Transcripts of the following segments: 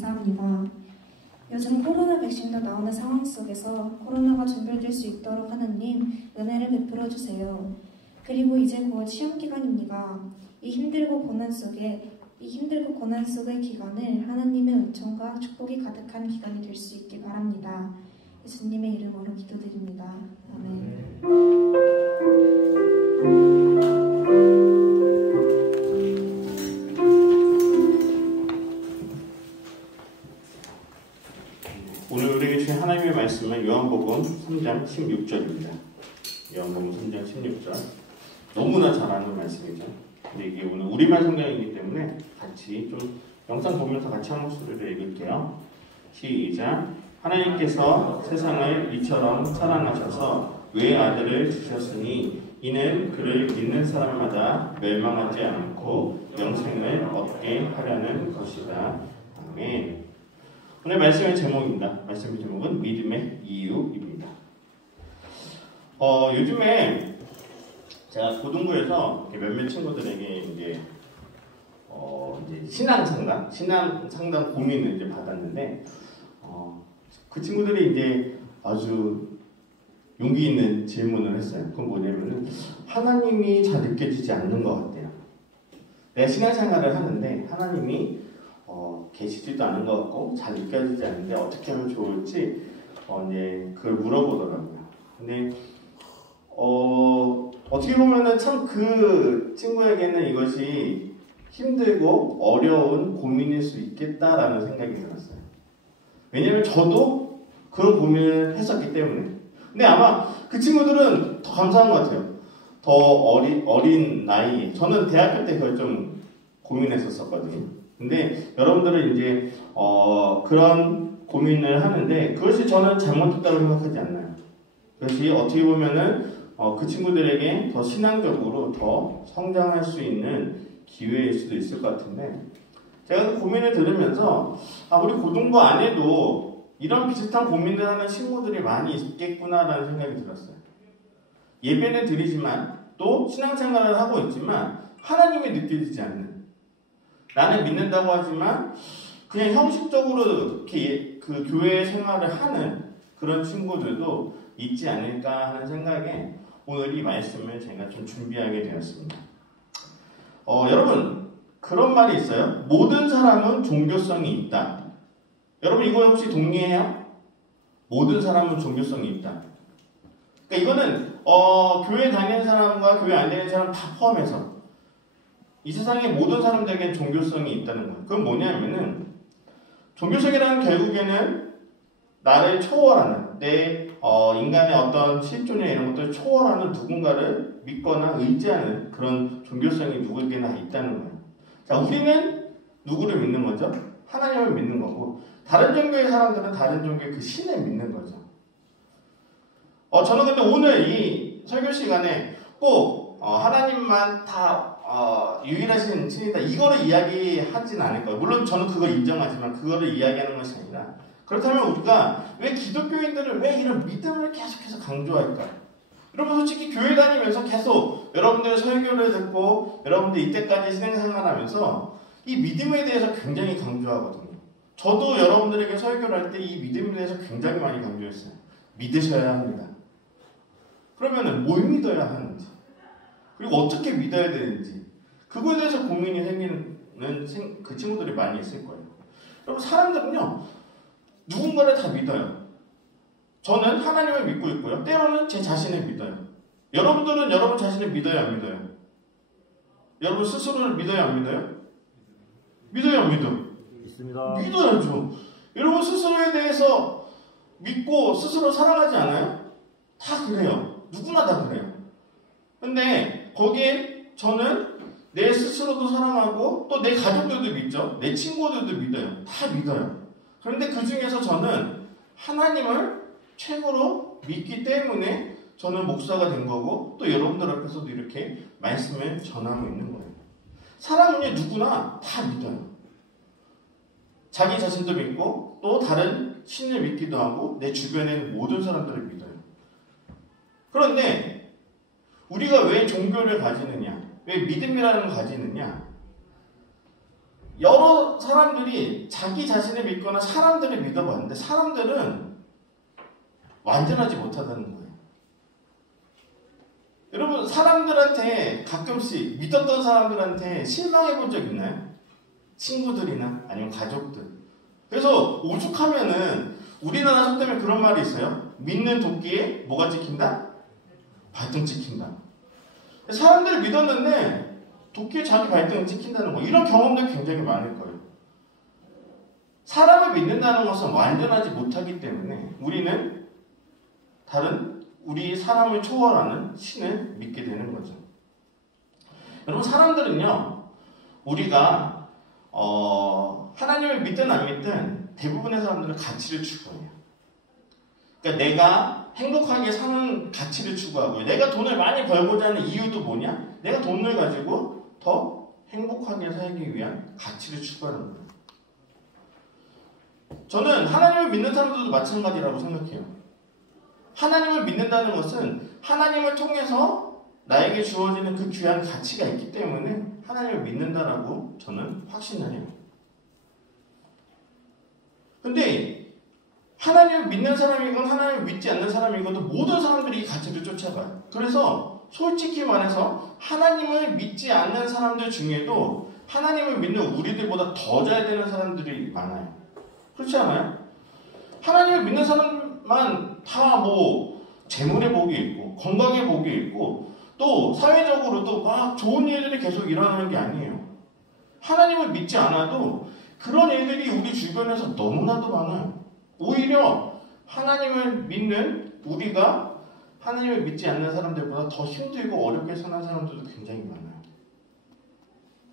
감사합니다. 요즘 코로나 백신도 나오는 상황 속에서 코로나가 종결될 수 있도록 하나님 은혜를 베풀어 주세요. 그리고 이제 곧 시험 기간입니다. 이 힘들고 고난 속의 기간을 하나님의 은총과 축복이 가득한 기간이 될 수 있길 바랍니다. 예수님의 이름으로 기도드립니다. 아멘. 오늘 우리에게 주신 하나님의 말씀은 요한복음 3장 16절입니다. 요한복음 3장 16절. 너무나 잘 아는 말씀이죠. 근데 이게 오늘 우리말 성경이기 때문에 같이 좀 영상 보면서 같이 한 목소리로 읽을게요. 시작. 하나님께서 세상을 이처럼 사랑하셔서 외아들을 주셨으니 이는 그를 믿는 사람마다 멸망하지 않고 영생을 얻게 하려는 것이다. 아멘. 오늘 말씀의 제목입니다. 말씀의 제목은 믿음의 이유입니다. 요즘에 제가 고등부에서 몇몇 친구들에게 이제 신앙 상담 고민을 이제 받았는데, 그 친구들이 이제 아주 용기 있는 질문을 했어요. 그건 뭐냐면은, 하나님이 잘 느껴지지 않는 것 같아요. 내가 신앙생활을 하는데, 하나님이 계시지도 않은 것 같고, 잘 느껴지지 않는데, 어떻게 하면 좋을지, 이제 그걸 물어보더라고요. 근데, 어떻게 보면은 참 그 친구에게는 이것이 힘들고 어려운 고민일 수 있겠다라는 생각이 들었어요. 왜냐면 저도 그런 고민을 했었기 때문에. 근데 아마 그 친구들은 더 감사한 것 같아요. 더 어린 나이에. 저는 대학교 때 그걸 좀 고민했었거든요. 근데 여러분들은 이제 그런 고민을 하는데 그것이 저는 잘못했다고 생각하지 않나요? 그것이 어떻게 보면은 그 친구들에게 더 신앙적으로 더 성장할 수 있는 기회일 수도 있을 것 같은데, 제가 그 고민을 들으면서 우리 고등부 안에도 이런 비슷한 고민을 하는 친구들이 많이 있겠구나라는 생각이 들었어요. 예배는 드리지만 또 신앙생활을 하고 있지만 하나님이 느껴지지 않는, 나는 믿는다고 하지만 그냥 형식적으로 이렇게 그 교회 생활을 하는 그런 친구들도 있지 않을까 하는 생각에 오늘 이 말씀을 제가 좀 준비하게 되었습니다. 여러분, 그런 말이 있어요. 모든 사람은 종교성이 있다. 여러분, 이거 혹시 동의해요? 모든 사람은 종교성이 있다. 그러니까 이거는 교회 다니는 사람과 교회 안 다니는 사람 다 포함해서 이 세상의 모든 사람들에게 종교성이 있다는 거예요. 그건 뭐냐면은, 종교성이라는 결국에는 나를 초월하는, 내 인간의 어떤 실존이나 이런 것들을 초월하는 누군가를 믿거나 의지하는 그런 종교성이 누구에게나 있다는 거예요. 자, 우리는 누구를 믿는 거죠? 하나님을 믿는 거고, 다른 종교의 사람들은 다른 종교의 그 신을 믿는 거죠. 저는 근데 오늘 이 설교 시간에 꼭 하나님만 다 유일하신 신이다 이거를 이야기하진 않을 거예요. 물론 저는 그걸 인정하지만 그거를 이야기하는 것이 아니라, 그렇다면 우리가 왜 기독교인들은 왜 이런 믿음을 계속해서 강조할까요? 여러분, 솔직히 교회 다니면서 계속 여러분들의 설교를 듣고 여러분들 이때까지 신앙생활하면서 이 믿음에 대해서 굉장히 강조하거든요. 저도 여러분들에게 설교를 할 때 이 믿음에 대해서 굉장히 많이 강조했어요. 믿으셔야 합니다. 그러면은 뭘 믿어야 하는지, 그리고 어떻게 믿어야 되는지, 그거에 대해서 고민이 생기는 그 친구들이 많이 있을 거예요. 여러분, 사람들은요, 누군가를 다 믿어요. 저는 하나님을 믿고 있고요. 때로는 제 자신을 믿어요. 여러분들은 여러분 자신을 믿어요, 안 믿어요? 여러분 스스로를 믿어요, 안 믿어요? 믿어요, 안 믿어요? 믿습니다. 믿어야죠. 여러분 스스로에 대해서 믿고 스스로 살아가지 않아요? 다 그래요. 누구나 다 그래요. 근데 거기에 저는 내 스스로도 사랑하고 또 내 가족들도 믿죠. 내 친구들도 믿어요. 다 믿어요. 그런데 그 중에서 저는 하나님을 최고로 믿기 때문에 저는 목사가 된 거고, 또 여러분들 앞에서도 이렇게 말씀을 전하고 있는 거예요. 사람은 누구나 다 믿어요. 자기 자신도 믿고 또 다른 신을 믿기도 하고 내 주변에 있는 모든 사람들을 믿어요. 그런데 우리가 왜 종교를 가지느냐, 왜 믿음이라는 걸 가지느냐, 여러 사람들이 자기 자신을 믿거나 사람들을 믿어봤는데 사람들은 완전하지 못하다는 거예요. 여러분, 사람들한테 가끔씩 믿었던 사람들한테 실망해 본 적 있나요? 친구들이나 아니면 가족들. 그래서 오죽하면은 우리나라 속담에 그런 말이 있어요. 믿는 도끼에 뭐가 찍힌다? 발등 찍힌다. 사람들을 믿었는데 도끼에 자기 발등을 찍힌다는 거. 이런 경험들 굉장히 많을 거예요. 사람을 믿는다는 것은 완전하지 못하기 때문에 우리는 다른 우리 사람을 초월하는 신을 믿게 되는 거죠. 여러분, 사람들은요, 우리가 하나님을 믿든 안 믿든 대부분의 사람들은 가치를 추구해요. 그러니까 내가 행복하게 사는 가치를 추구하고, 내가 돈을 많이 벌고자 하는 이유도 뭐냐? 내가 돈을 가지고 더 행복하게 살기 위한 가치를 추구하는 거예요. 저는 하나님을 믿는 사람들도 마찬가지라고 생각해요. 하나님을 믿는다는 것은 하나님을 통해서 나에게 주어지는 그 귀한 가치가 있기 때문에 하나님을 믿는다라고 저는 확신을 해요. 근데 하나님을 믿는 사람이건 하나님을 믿지 않는 사람이건 모든 사람들이 이 가치를 쫓아가요. 그래서 솔직히 말해서 하나님을 믿지 않는 사람들 중에도 하나님을 믿는 우리들보다 더 잘 되는 사람들이 많아요. 그렇지 않아요? 하나님을 믿는 사람만 다 재물의 복이 있고 건강의 복이 있고 또 사회적으로도 막 좋은 일들이 계속 일어나는 게 아니에요. 하나님을 믿지 않아도 그런 일들이 우리 주변에서 너무나도 많아요. 오히려 하나님을 믿는 우리가 하나님을 믿지 않는 사람들보다 더 힘들고 어렵게 사는 사람들도 굉장히 많아요.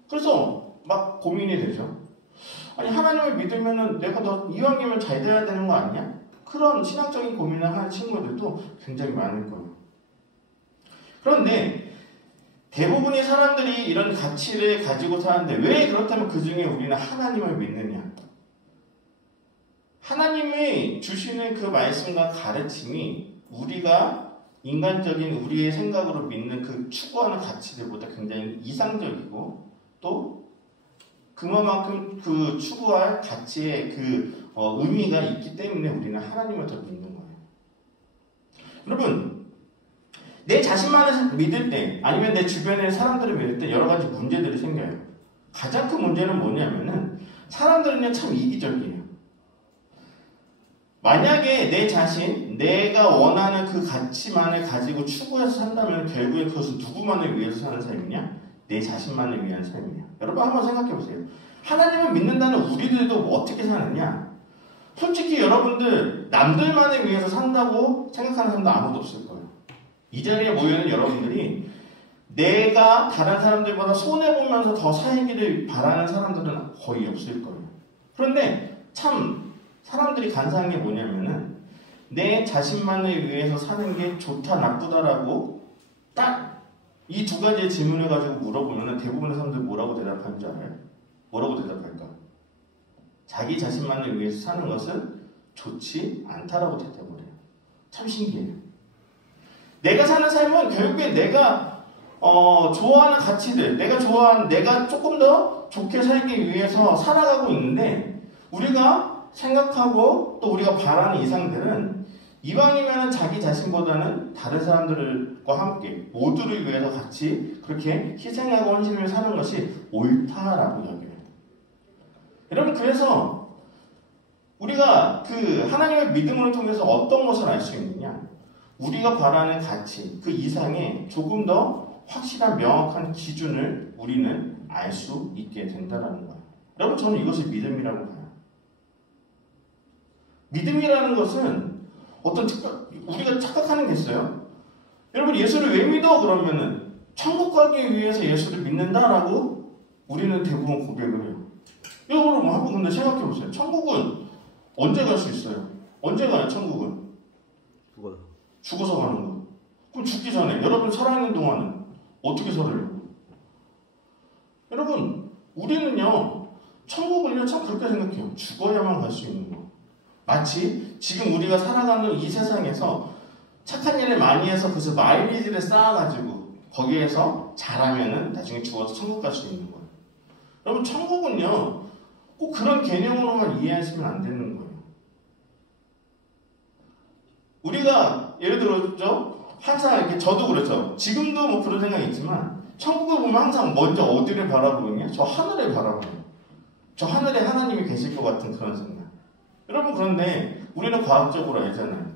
그래서 막 고민이 되죠. 아니, 하나님을 믿으면은 내가 더 이왕이면 잘 돼야 되는 거 아니야? 그런 신학적인 고민을 하는 친구들도 굉장히 많을 거예요. 그런데 대부분의 사람들이 이런 가치를 가지고 사는데 왜 그렇다면 그 중에 우리는 하나님을 믿느냐? 하나님이 주시는 그 말씀과 가르침이 우리가 인간적인 우리의 생각으로 믿는 그 추구하는 가치들보다 굉장히 이상적이고 또 그만큼 그 추구할 가치의 그 의미가 있기 때문에 우리는 하나님을 더 믿는 거예요. 여러분, 내 자신만을 믿을 때 아니면 내 주변의 사람들을 믿을 때 여러 가지 문제들이 생겨요. 가장 큰 문제는 뭐냐면은 사람들은요 참 이기적이에요. 만약에 내 자신, 내가 원하는 그 가치만을 가지고 추구해서 산다면 결국에 그것은 누구만을 위해서 사는 삶이냐? 내 자신만을 위한 삶이에요. 여러분 한번 생각해 보세요. 하나님을 믿는다는 우리들도 어떻게 사느냐? 솔직히 여러분들 남들만을 위해서 산다고 생각하는 사람도 아무도 없을 거예요. 이 자리에 모여있는 여러분들이 내가 다른 사람들보다 손해보면서 더 살기를 바라는 사람들은 거의 없을 거예요. 그런데 참 사람들이 간사한 게 뭐냐면은 내 자신만을 위해서 사는 게 좋다 나쁘다라고 딱 이 두 가지의 질문을 가지고 물어보면 대부분의 사람들이 뭐라고 대답하는지 알아요? 뭐라고 대답할까? 자기 자신만을 위해서 사는 것은 좋지 않다라고 대답을 해요. 참 신기해요. 내가 사는 삶은 결국에 내가 좋아하는 가치들, 내가 조금 더 좋게 살기 위해서 살아가고 있는데 우리가 생각하고 또 우리가 바라는 이상들은 이왕이면 자기 자신보다는 다른 사람들과 함께 모두를 위해서 같이 그렇게 희생하고 헌신을 사는 것이 옳다라고 여겨요. 여러분, 그래서 우리가 그 하나님의 믿음을 통해서 어떤 것을 알 수 있느냐? 우리가 바라는 가치, 그 이상의 조금 더 확실한 명확한 기준을 우리는 알 수 있게 된다는 거예요. 여러분, 저는 이것을 믿음이라고 봐요. 믿음이라는 것은 우리가 착각하는 게 있어요. 여러분, 예수를 왜 믿어? 그러면은 천국 가기 위해서 예수를 믿는다라고 우리는 대부분 고백을 해요. 여러분, 한번 근데 생각해 보세요. 천국은 언제 갈 수 있어요? 언제 가요, 천국은? 죽어서 가는 거. 그럼 죽기 전에 여러분 살아있는 동안은 어떻게 살아요? 여러분, 우리는요 천국을요 참 그렇게 생각해요. 죽어야만 갈 수 있는 거. 마치 지금 우리가 살아가는 이 세상에서 착한 일을 많이 해서 그래서 마일리지를 쌓아가지고 거기에서 잘하면은 나중에 죽어서 천국 갈 수 있는 거예요. 여러분 천국은요 꼭 그런 개념으로만 이해하시면 안 되는 거예요. 우리가 예를 들었죠, 항상 이렇게 저도 그렇죠. 지금도 뭐 그런 생각이 있지만 천국을 보면 항상 먼저 어디를 바라보느냐? 저 하늘을 바라보는. 저 하늘에 하나님이 계실 것 같은 그런 생각. 여러분 그런데 우리는 과학적으로 알잖아요.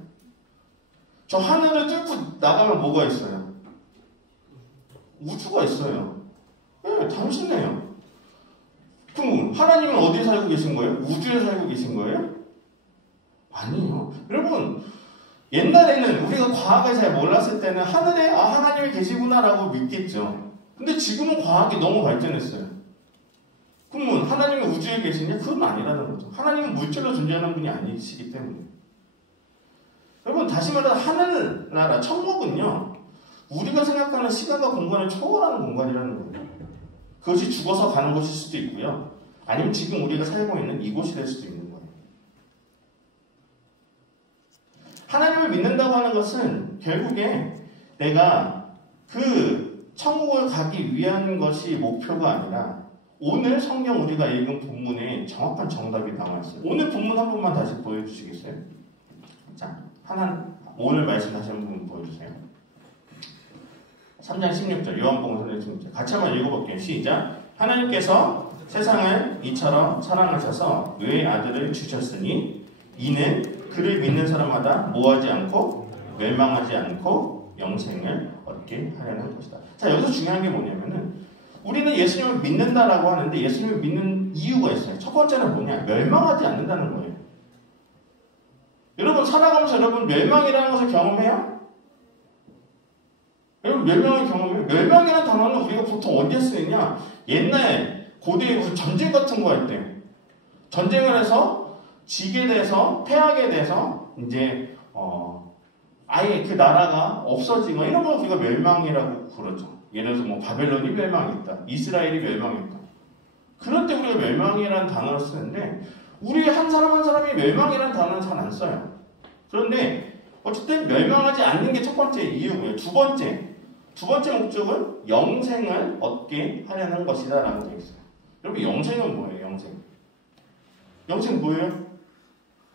저 하늘을 뚫고 나가면 뭐가 있어요? 우주가 있어요. 네, 단순해요. 그럼 하나님은 어디에 살고 계신 거예요? 우주에 살고 계신 거예요? 아니에요. 여러분 옛날에는 우리가 과학을 잘 몰랐을 때는 하늘에 하나님이 계시구나라고 믿겠죠. 근데 지금은 과학이 너무 발전했어요. 그러면 하나님이 우주에 계시냐? 그건 아니라는 거죠. 하나님은 물질로 존재하는 분이 아니시기 때문에. 여러분 다시 말해서 하늘나라 천국은요 우리가 생각하는 시간과 공간을 초월하는 공간이라는 거예요. 그것이 죽어서 가는 곳일 수도 있고요, 아니면 지금 우리가 살고 있는 이곳이 될 수도 있는 거예요. 하나님을 믿는다고 하는 것은 결국에 내가 그 천국을 가기 위한 것이 목표가 아니라 오늘 성경 우리가 읽은 본문에 정확한 정답이 나와있어요. 오늘 본문 한 번만 다시 보여주시겠어요? 자, 오늘 말씀 다시 한 번 보여주세요. 3장 16절, 요한복음 3장 16절. 같이 한번 읽어볼게요. 시작. 하나님께서 세상을 이처럼 사랑하셔서 의의 아들을 주셨으니 이는 그를 믿는 사람마다 뭐하지 않고 멸망하지 않고 영생을 얻게 하려는 것이다. 자, 여기서 중요한 게 뭐냐면은 우리는 예수님을 믿는다라고 하는데 예수님을 믿는 이유가 있어요. 첫 번째는 뭐냐? 멸망하지 않는다는 거예요. 여러분 살아가면서 여러분 멸망이라는 것을 경험해요? 여러분 멸망을 경험해요? 멸망이라는 단어는 우리가 보통 어디에 쓰느냐? 옛날 고대에 무슨 전쟁 같은 거 할 때 전쟁을 해서 지게 돼서 패하게 돼서 이제 아예 그 나라가 없어지거나 이런 걸 우리가 멸망이라고 그러죠. 예를 들어서 뭐 바벨론이 멸망했다, 이스라엘이 멸망했다. 그럴 때 우리가 멸망이라는 단어를 쓰는데 우리 한 사람 한 사람이 멸망이라는 단어는 잘 안 써요. 그런데 어쨌든 멸망하지 않는 게 첫 번째 이유고요. 두 번째 목적은 영생을 얻게 하려는 것이다 라고 되어 있어요. 여러분 영생은 뭐예요? 영생 뭐예요?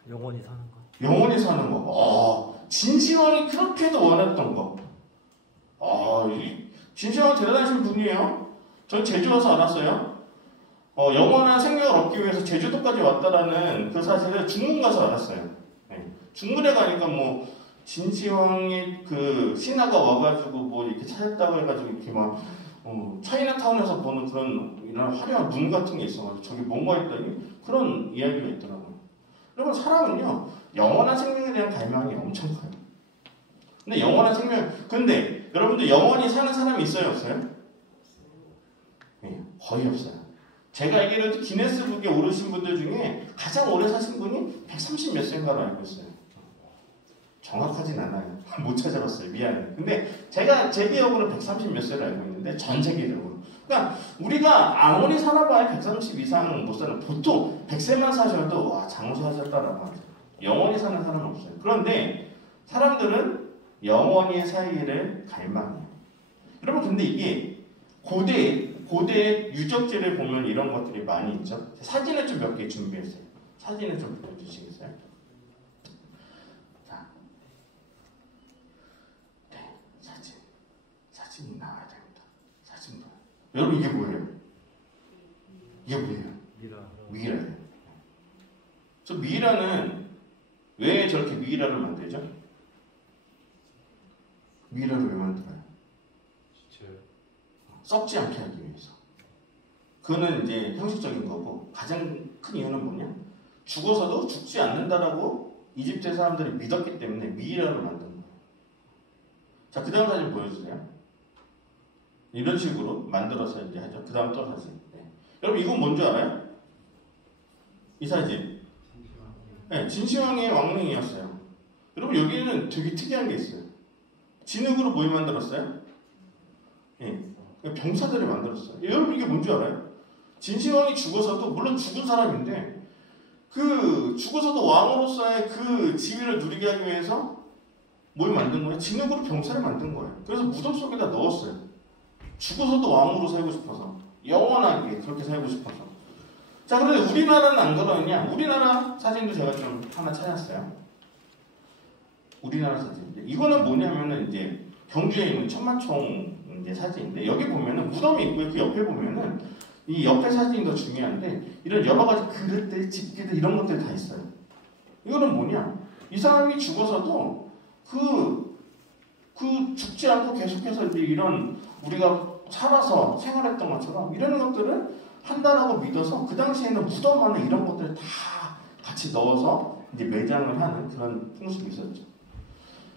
영원히 사는 거. 영원히 사는 거. 진시황이 그렇게도 원했던 거. 진시황은 대단하신 분이에요. 전 제주 와서 알았어요. 영원한 생명을 얻기 위해서 제주도까지 왔다라는 그 사실을 중문 가서 알았어요. 네. 중문에 가니까 뭐 진시황의 그 신하가 와가지고 뭐 이렇게 찾았다고 해가지고 이렇게 막 차이나타운에서 보는 그런 이런 화려한 문 같은 게 있어가지고 저기 뭔가 했더니 그런 이야기가 있더라고요. 여러분 사람은요 영원한 생명에 대한 갈망이 엄청 커요. 근데 여러분들 영원히 사는 사람이 있어요, 없어요? 네, 거의 없어요. 제가 알기로도 기네스북에 오르신 분들 중에 가장 오래 사신 분이 130 몇 세인가로 알고 있어요. 정확하진 않아요. 못 찾아봤어요. 미안해요. 근데 제 기억으로 130 몇 세를 알고 있는데 전 세계적으로. 그러니까 우리가 아무리 살아봐야 130 이상 못 사는, 보통 100세만 사셔도 장수하셨다라고 하죠. 영원히 사는 사람은 없어요. 그런데 사람들은 영원히 살기를 갈망해요. 여러분 근데 이게 고대 유적지를 보면 이런 것들이 많이 있죠. 사진을 좀 몇 개 준비했어요. 사진을 좀 보여주시겠어요? 자, 네, 사진이 나와야 됩니다. 사진 봐요. 여러분 이게 뭐예요? 미이라예요. 저 미이라는 왜 저렇게 미이라를 만들죠? 미이라를 왜 만들어요? 썩지 않게 하기 위해서. 그거는 이제 형식적인 거고 가장 큰 이유는 뭐냐? 죽어서도 죽지 않는다라고 이집트 사람들이 믿었기 때문에 미이라를 만든 거예요. 자, 그 다음 사진 보여주세요. 이런 식으로 만들어서 이제 하죠. 그 다음 또 사진. 네. 여러분 이건 뭔지 알아요? 이 사진. 네, 진시황의 왕릉이었어요. 여러분 여기는 되게 특이한 게 있어요. 진흙으로 뭘 만들었어요? 네. 병사들이 만들었어요. 여러분 이게 뭔지 알아요? 진시황이 죽어서도, 물론 죽은 사람인데 그 죽어서도 왕으로서의 그 지위를 누리게 하기 위해서 뭘 만든 거예요? 진흙으로 병사를 만든 거예요. 그래서 무덤 속에다 넣었어요. 죽어서도 왕으로 살고 싶어서. 영원하게 그렇게 살고 싶어서. 자, 그런데 우리나라는 안 그러냐? 우리나라 사진도 제가 좀 하나 찾았어요. 우리나라 사진. 이거는 뭐냐면은 이제 경주에 있는 천마총 이제 사진인데 여기 보면은 무덤이 있고요. 그 옆에 보면은 이 옆에 사진이 더 중요한데 이런 여러 가지 그릇들, 집기들 이런 것들 다 있어요. 이거는 뭐냐? 이 사람이 죽어서도 그 죽지 않고 계속해서 이제 이런 우리가 살아서 생활했던 것처럼 이런 것들을 한다라고 믿어서 그 당시에는 무덤 안에 이런 것들을 다 같이 넣어서 이제 매장을 하는 그런 풍습이 있었죠.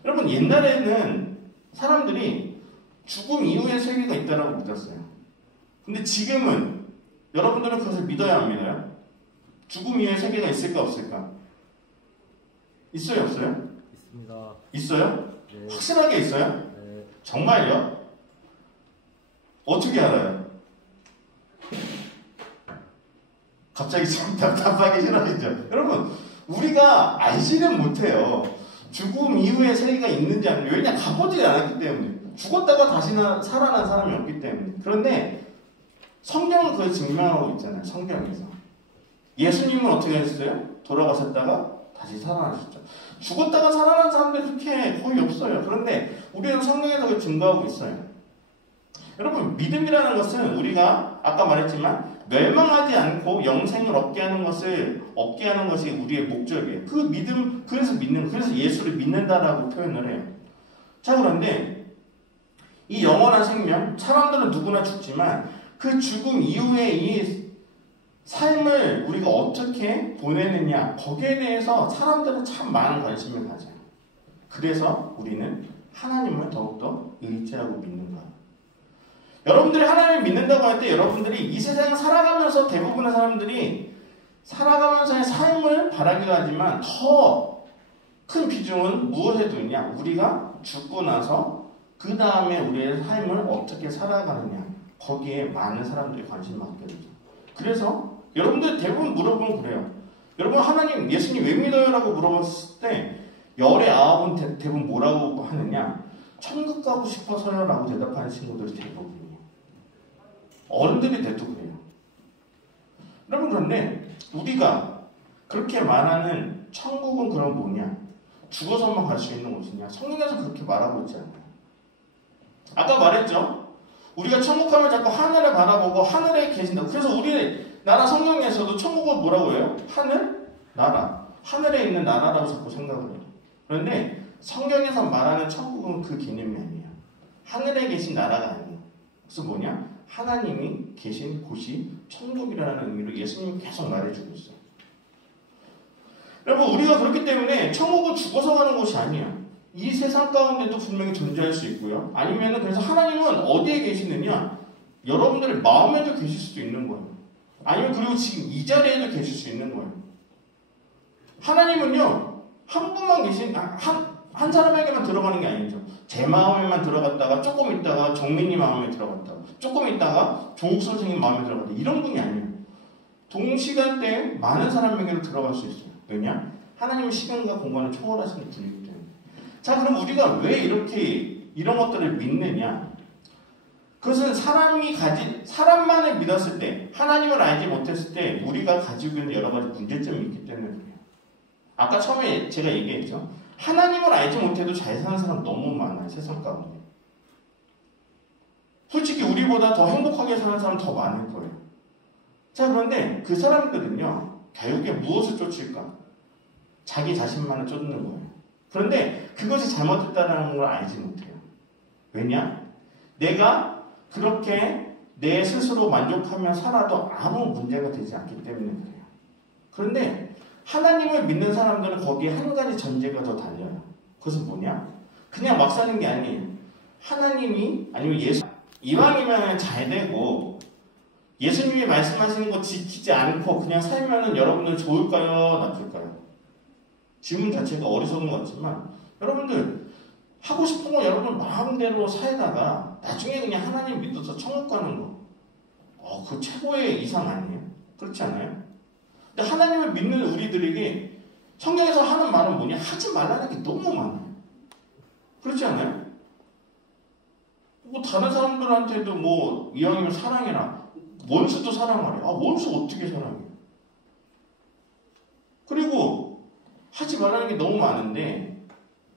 여러분 옛날에는 사람들이 죽음 이후에 세계가 있다라고 믿었어요. 근데 지금은 여러분들은 그것을 믿어야 합니다. 죽음 이후에 세계가 있을까 없을까? 있어요 없어요? 있습니다. 있어요? 네. 확실하게 있어요? 네. 정말요? 어떻게 알아요? 갑자기 좀 답답하기 싫어지죠? 여러분 우리가 알지는 못해요. 죽음 이후에 세계가 있는지 아닌지. 왜냐 가보지 않았기 때문에. 죽었다가 다시 살아난 사람이 없기 때문에. 그런데 성경은 그걸 증명하고 있잖아요. 성경에서. 예수님은 어떻게 했어요? 돌아가셨다가 다시 살아나셨죠. 죽었다가 살아난 사람들 그렇게 거의 없어요. 그런데 우리는 성경에서 그걸 증거하고 있어요. 여러분 믿음이라는 것은 우리가 아까 말했지만 멸망하지 않고 영생을 얻게 하는 것이 우리의 목적이에요. 그 믿음, 그래서 예수를 믿는다라고 표현을 해요. 자, 그런데 이 영원한 생명, 사람들은 누구나 죽지만 그 죽음 이후에 이 삶을 우리가 어떻게 보내느냐, 거기에 대해서 사람들은 참 많은 관심을 가져요. 그래서 우리는 하나님을 더욱더 의지하고 믿는 거예요. 여러분들이 하나님을 믿는다고 할 때 여러분들이 이 세상을 살아가면서 대부분의 사람들이 살아가면서의 삶을 바라기도 하지만 더 큰 비중은 무엇에 두느냐? 우리가 죽고 나서 그 다음에 우리의 삶을 어떻게 살아가느냐, 거기에 많은 사람들이 관심을 갖게 되죠. 그래서 여러분들 대부분 물어보면 그래요. 여러분 하나님, 예수님 왜 믿어요? 라고 물어봤을 때 열의 9은 대부분 뭐라고 하느냐? 천국 가고 싶어서요 라고 대답하는 친구들이 대부분이에요. 어른들이 돼도 그래요. 여러분 그런데 우리가 그렇게 말하는 천국은 그럼 뭐냐? 죽어서만 갈 수 있는 곳이냐? 성경에서 그렇게 말하고 있지 않아요. 아까 말했죠? 우리가 천국 하면 자꾸 하늘을 바라보고 하늘에 계신다. 그래서 우리나라 성경에서도 천국은 뭐라고 해요? 하늘, 나라. 하늘에 있는 나라라고 자꾸 생각을 해요. 그런데 성경에서 말하는 천국은 그 개념이 아니에요. 하늘에 계신 나라가 아니에요. 그래서 뭐냐? 하나님이 계신 곳이 천국이라는 의미로 예수님이 계속 말해주고 있어요. 여러분 우리가 그렇기 때문에 천국은 죽어서 가는 곳이 아니에요. 이 세상 가운데도 분명히 존재할 수 있고요. 아니면은 그래서 하나님은 어디에 계시느냐? 여러분들의 마음에도 계실 수도 있는 거예요. 아니면 그리고 지금 이 자리에도 계실 수 있는 거예요. 하나님은요 한 분만 한 사람에게만 들어가는 게 아니죠. 제 마음에만 들어갔다가 조금 있다가 정민이 마음에 들어갔다가 조금 있다가 조욱 선생님 마음에 들어갔다. 이런 분이 아니에요. 동시간대에 많은 사람에게도 들어갈 수 있어요. 왜냐? 하나님은 시간과 공간을 초월하시는 분이기 때문에. 자, 그럼 우리가 왜 이렇게 이런 것들을 믿느냐? 그것은 사람만을 믿었을 때, 하나님을 알지 못했을 때 우리가 가지고 있는 여러 가지 문제점이 있기 때문에 그래요. 아까 처음에 제가 얘기했죠. 하나님을 알지 못해도 잘 사는 사람 너무 많아요. 세상 가운데. 솔직히 우리보다 더 행복하게 사는 사람 더 많을 거예요. 자, 그런데 그 사람들은요. 결국에 무엇을 쫓을까? 자기 자신만을 쫓는 거예요. 그런데 그것이 잘못됐다는 걸 알지 못해요. 왜냐? 내가 그렇게 내 스스로 만족하며 살아도 아무 문제가 되지 않기 때문에 그래요. 그런데 하나님을 믿는 사람들은 거기에 한 가지 전제가 더 달려요. 그것은 뭐냐? 그냥 막 사는 게 아니에요. 하나님이 아니면 예수 이왕이면 잘 되고 예수님이 말씀하시는 거 지키지 않고 그냥 살면은 여러분들 좋을까요? 나쁠까요? 질문 자체가 어리석은 것 같지만 여러분들 하고 싶은 거 여러분 마음대로 살다가 나중에 그냥 하나님 믿어서 천국 가는 거 그 최고의 이상 아니에요? 그렇지 않아요? 근데 하나님을 믿는 우리들에게 성경에서 하는 말은 뭐냐? 하지 말라는 게 너무 많아요. 그렇지 않아요? 뭐 다른 사람들한테도 뭐 이왕이면 사랑해라. 원수도 사랑하래. 원수 어떻게 사랑해? 그리고 하지 말라는 게 너무 많은데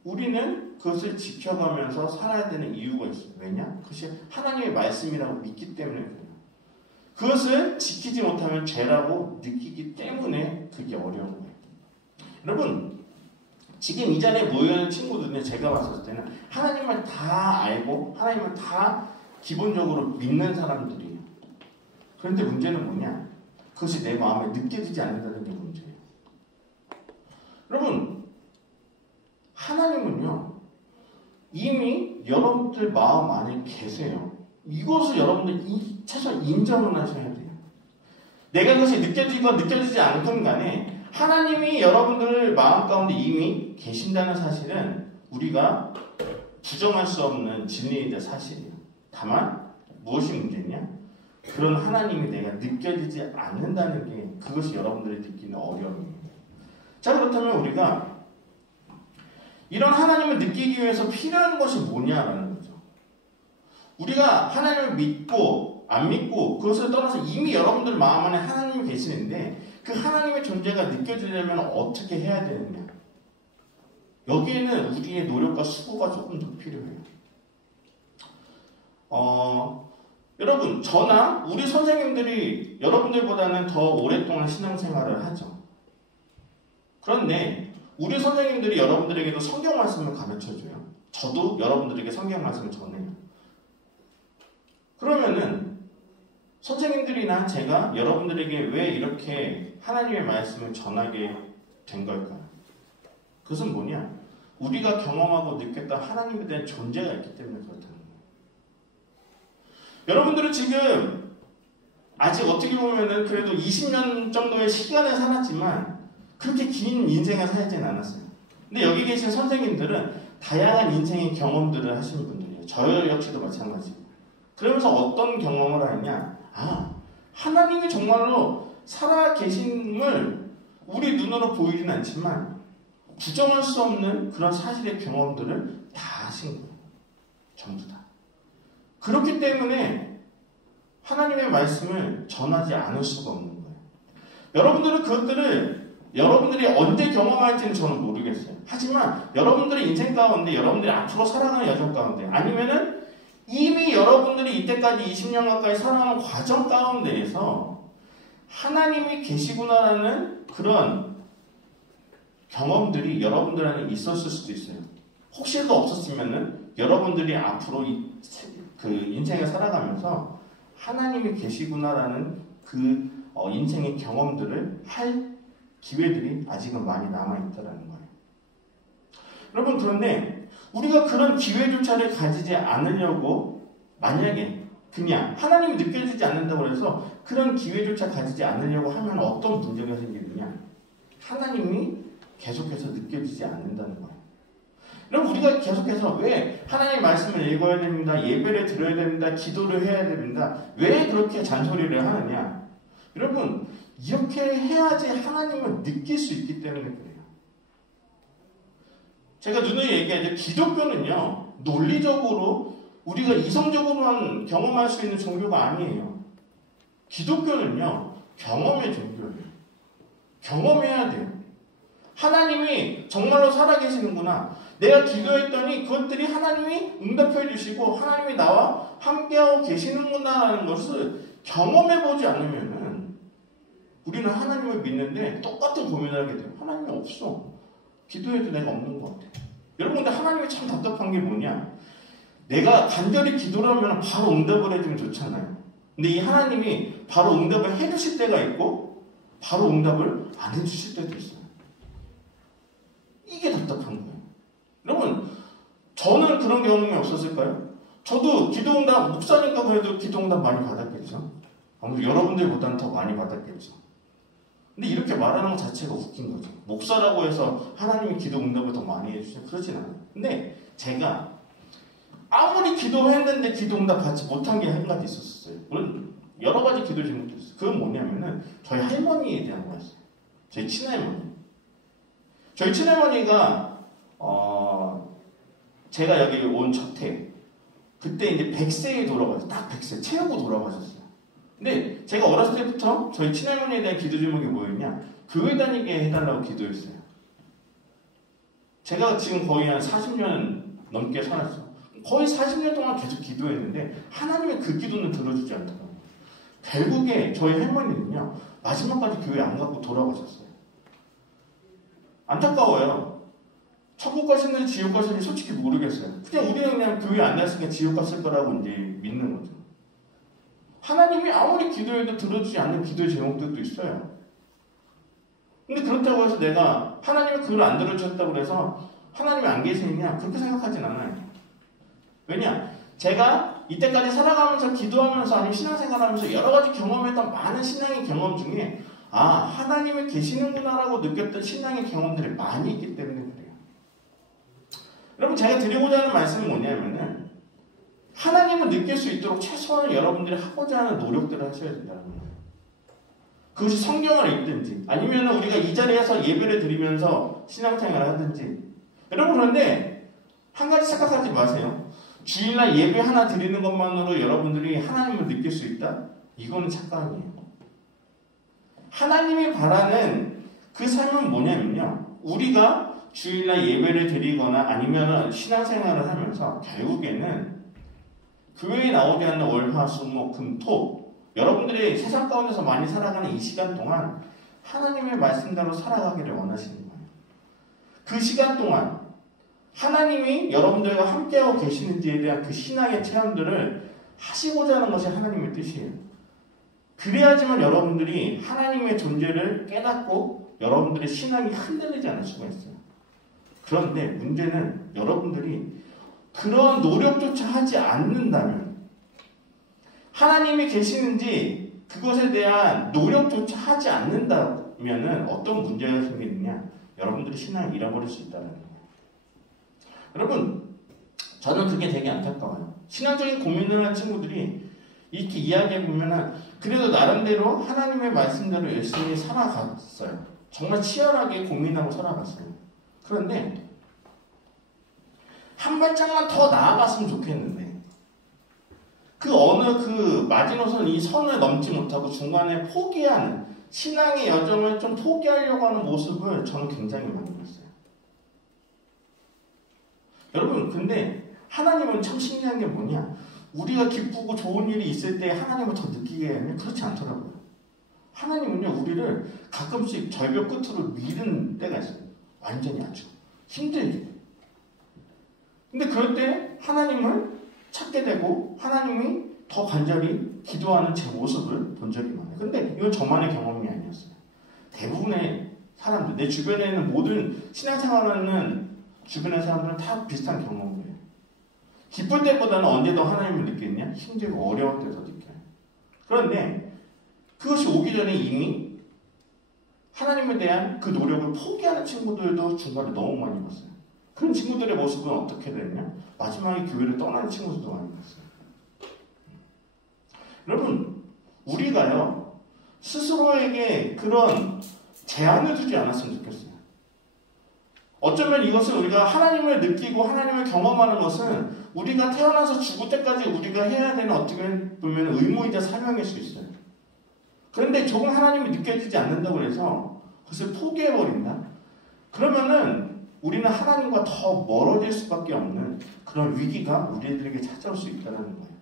우리는 그것을 지켜가면서 살아야 되는 이유가 있어요. 왜냐? 그것이 하나님의 말씀이라고 믿기 때문에 그래요. 그것을 지키지 못하면 죄라고 느끼기 때문에 그게 어려운 거예요. 여러분, 지금 이 자리에 모여있는 친구들은 제가 봤을 때는 하나님을 다 알고 하나님을 다 기본적으로 믿는 사람들이에요. 그런데 문제는 뭐냐? 그것이 내 마음에 느껴지지 않는다는 게 문제예요. 여러분, 하나님은요, 이미 여러분들 마음 안에 계세요. 이것을 여러분들 최소한 인정을 하셔야 돼요. 내가 그것이 느껴지건 느껴지지 않건 간에 하나님이 여러분들 마음 가운데 이미 계신다는 사실은 우리가 부정할 수 없는 진리이자 사실이에요. 다만 무엇이 문제냐? 그런 하나님이 내가 느껴지지 않는다는 게 그것이 여러분들이 느끼는 어려움이에요. 자, 그렇다면 우리가 이런 하나님을 느끼기 위해서 필요한 것이 뭐냐라는 거죠. 우리가 하나님을 믿고 안 믿고 그것을 떠나서 이미 여러분들 마음 안에 하나님이 계시는데 그 하나님의 존재가 느껴지려면 어떻게 해야 되느냐. 여기에는 우리의 노력과 수고가 조금 더 필요해요. 여러분, 저나 우리 선생님들이 여러분들보다는 더 오랫동안 신앙생활을 하죠. 그런데 우리 선생님들이 여러분들에게도 성경 말씀을 가르쳐줘요. 저도 여러분들에게 성경 말씀을 전해요. 그러면은 선생님들이나 제가 여러분들에게 왜 이렇게 하나님의 말씀을 전하게 된 걸까요? 그것은 뭐냐? 우리가 경험하고 느꼈던 하나님에 대한 존재가 있기 때문에 그렇다는 거예요. 여러분들은 지금 아직 어떻게 보면은 그래도 20년 정도의 시간을 살았지만 그렇게 긴 인생을 살지는 않았어요. 근데 여기 계신 선생님들은 다양한 인생의 경험들을 하시는 분들이에요. 저 역시도 마찬가지고. 그러면서 어떤 경험을 하느냐? 하나님이 정말로 살아 계심을 우리 눈으로 보이진 않지만 부정할 수 없는 그런 사실의 경험들을 다 하신 거예요. 전부 다. 그렇기 때문에 하나님의 말씀을 전하지 않을 수가 없는 거예요. 여러분들은 그것들을 여러분들이 언제 경험할지는 저는 모르겠어요. 하지만 여러분들의 인생 가운데 여러분들이 앞으로 살아가는 여정 가운데 아니면은 이미 여러분들이 이때까지 20년 가까이 살아가는 과정 가운데에서 하나님이 계시구나라는 그런 경험들이 여러분들 안에 있었을 수도 있어요. 혹시라도 없었으면은 여러분들이 앞으로 그 인생을 살아가면서 하나님이 계시구나라는 그 인생의 경험들을 할 기회들이 아직은 많이 남아있다라는 거예요. 여러분, 그런데 우리가 그런 기회조차를 가지지 않으려고 만약에 그냥 하나님이 느껴지지 않는다고 해서 그런 기회조차 가지지 않으려고 하면 어떤 문제가 생기느냐? 하나님이 계속해서 느껴지지 않는다는 거예요. 여러분, 우리가 계속해서 왜 하나님의 말씀을 읽어야 됩니다. 예배를 드려야 됩니다. 기도를 해야 됩니다. 왜 그렇게 잔소리를 하느냐? 여러분, 이렇게 해야지 하나님을 느낄 수 있기 때문에 그래요. 제가 누누이 얘기하죠. 기독교는요, 논리적으로 우리가 이성적으로만 경험할 수 있는 종교가 아니에요. 기독교는요, 경험의 종교예요. 경험해야 돼요. 하나님이 정말로 살아계시는구나. 내가 기도했더니 그것들이 하나님이 응답해 주시고 하나님이 나와 함께하고 계시는구나라는 것을 경험해보지 않으면은 우리는 하나님을 믿는데 똑같은 고민을 하게 돼요. 하나님이 없어. 기도해도 내가 없는 것 같아. 여러분, 근데 하나님이 참 답답한 게 뭐냐? 내가 간절히 기도를 하면 바로 응답을 해주면 좋잖아요. 근데 이 하나님이 바로 응답을 해주실 때가 있고 바로 응답을 안 해주실 때도 있어요. 이게 답답한 거예요. 여러분, 저는 그런 경험이 없었을까요? 저도 기도응답, 목사니까 그래도 기도응답 많이 받았겠죠? 아무래도 여러분들보다는 더 많이 받았겠죠. 근데 이렇게 말하는 것 자체가 웃긴 거죠. 목사라고 해서 하나님이 기도응답을 더 많이 해주시면 그러진 않아요. 근데 제가 아무리 기도했는데 기도응답 받지 못한 게 한 가지 있었어요. 물론 여러 가지 기도 제목도 있어요. 그건 뭐냐면은 저희 할머니에 대한 거였어요. 저희 친할머니. 저희 친할머니가 제가 여기 온 첫 해 그때 이제 100세에 돌아가셨어요. 딱 100세 채우고 돌아가셨어요. 근데 제가 어렸을 때부터 저희 친할머니에 대한 기도 제목이 뭐였냐? 교회 다니게 해달라고 기도했어요. 제가 지금 거의 한 40년 넘게 살았어. 거의 40년 동안 계속 기도했는데 하나님의 그 기도는 들어주지 않더라고요. 결국에 저희 할머니는요. 마지막까지 교회 안 가고 돌아가셨어요. 안타까워요. 천국 가시는지 지옥 가시는지 솔직히 모르겠어요. 우리는 그냥 교회 안 다녔으니까 지옥 갔을 거라고 이제 믿는 거죠. 하나님이 아무리 기도해도 들어주지 않는 기도의 제목들도 있어요. 근데 그렇다고 해서 내가 하나님이 그걸 안 들어주셨다고 해서 하나님이 안 계시느냐? 그렇게 생각하진 않아요. 왜냐? 제가 이때까지 살아가면서 기도하면서 아니면 신앙생활하면서 여러 가지 경험했던 많은 신앙의 경험 중에 하나님이 계시는구나라고 느꼈던 신앙의 경험들이 많이 있기 때문에 그래요. 여러분 제가 드리고자 하는 말씀은 뭐냐면은 하나님을 느낄 수 있도록 최소한 여러분들이 하고자 하는 노력들을 하셔야 된다는 거예요. 그것이 성경을 읽든지 아니면 우리가 이 자리에서 예배를 드리면서 신앙생활을 하든지 여러분 그런데 한 가지 생각하지 마세요. 주일날 예배 하나 드리는 것만으로 여러분들이 하나님을 느낄 수 있다? 이거는 착각이에요. 하나님이 바라는 그 삶은 뭐냐면요. 우리가 주일날 예배를 드리거나 아니면 신앙생활을 하면서 결국에는 교회에 나오지 않는 월, 화, 수, 목, 금, 토 여러분들이 세상 가운데서 많이 살아가는 이 시간 동안 하나님의 말씀대로 살아가기를 원하시는 거예요. 그 시간 동안 하나님이 여러분들과 함께하고 계시는지에 대한 그 신앙의 체험들을 하시고자 하는 것이 하나님의 뜻이에요. 그래야지만 여러분들이 하나님의 존재를 깨닫고 여러분들의 신앙이 흔들리지 않을 수가 있어요. 그런데 문제는 여러분들이 그런 노력조차 하지 않는다면 하나님이 계시는지 그것에 대한 노력조차 하지 않는다면 어떤 문제가 생기느냐? 여러분들이 신앙을 잃어버릴 수 있다는 거예요. 여러분 저는 그게 되게 안타까워요. 신앙적인 고민을 한 친구들이 이렇게 이야기해보면 그래도 나름대로 하나님의 말씀대로 열심히 살아갔어요. 정말 치열하게 고민하고 살아갔어요. 그런데 한 발짝만 더 나아갔으면 좋겠는데 그 어느 그 마지노선 이 선을 넘지 못하고 중간에 포기하는 신앙의 여정을 좀 포기하려고 하는 모습을 저는 굉장히 많이 봤어요. 여러분 근데 하나님은 참 신기한 게 뭐냐? 우리가 기쁘고 좋은 일이 있을 때 하나님을 더 느끼게 하면 그렇지 않더라고요. 하나님은요 우리를 가끔씩 절벽 끝으로 미는 때가 있어요. 완전히 아주 힘들게. 근데 그럴 때 하나님을 찾게 되고 하나님이 더 간절히 기도하는 제 모습을 본 적이 많아요. 근데 이건 저만의 경험이 아니었어요. 대부분의 사람들, 내 주변에 있는 모든 신앙생활하는 주변의 사람들은 다 비슷한 경험을 해요. 기쁠 때보다는 언제 더 하나님을 느끼느냐? 힘들고 어려울 때 더 느껴요. 그런데 그것이 오기 전에 이미 하나님에 대한 그 노력을 포기하는 친구들도 중간에 너무 많이 봤어요. 그런 친구들의 모습은 어떻게 됐냐? 마지막에 교회를 떠나는 친구들도 많이 봤어요. 여러분, 우리가요, 스스로에게 그런 제한을 두지 않았으면 좋겠어요. 어쩌면 이것은 우리가 하나님을 느끼고 하나님을 경험하는 것은 우리가 태어나서 죽을 때까지 우리가 해야 되는 어떻게 보면 의무이자 사명일 수 있어요. 그런데 조금 하나님이 느껴지지 않는다고 해서 그것을 포기해버린다? 그러면은 우리는 하나님과 더 멀어질 수밖에 없는 그런 위기가 우리들에게 찾아올 수 있다는 거예요.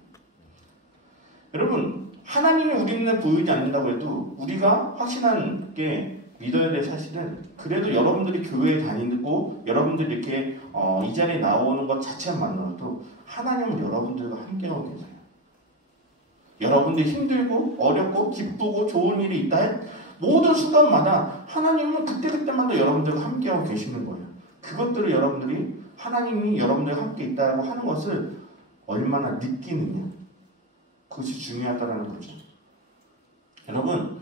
여러분, 하나님이 우리 눈에 보이지 않는다고 해도 우리가 확신하게 믿어야 될 사실은 그래도 여러분들이 교회에 다니고 여러분들이 이렇게 이 자리에 나오는 것 자체만으로도 하나님은 여러분들과 함께하고 계세요. 여러분들이 힘들고 어렵고 기쁘고 좋은 일이 있다 모든 순간마다 하나님은 그때그때마다 여러분들과 함께하고 계시는 거예요. 그것들을 여러분들이 하나님이 여러분들과 함께 있다고 하는 것을 얼마나 느끼느냐 그것이 중요하다는 거죠. 여러분,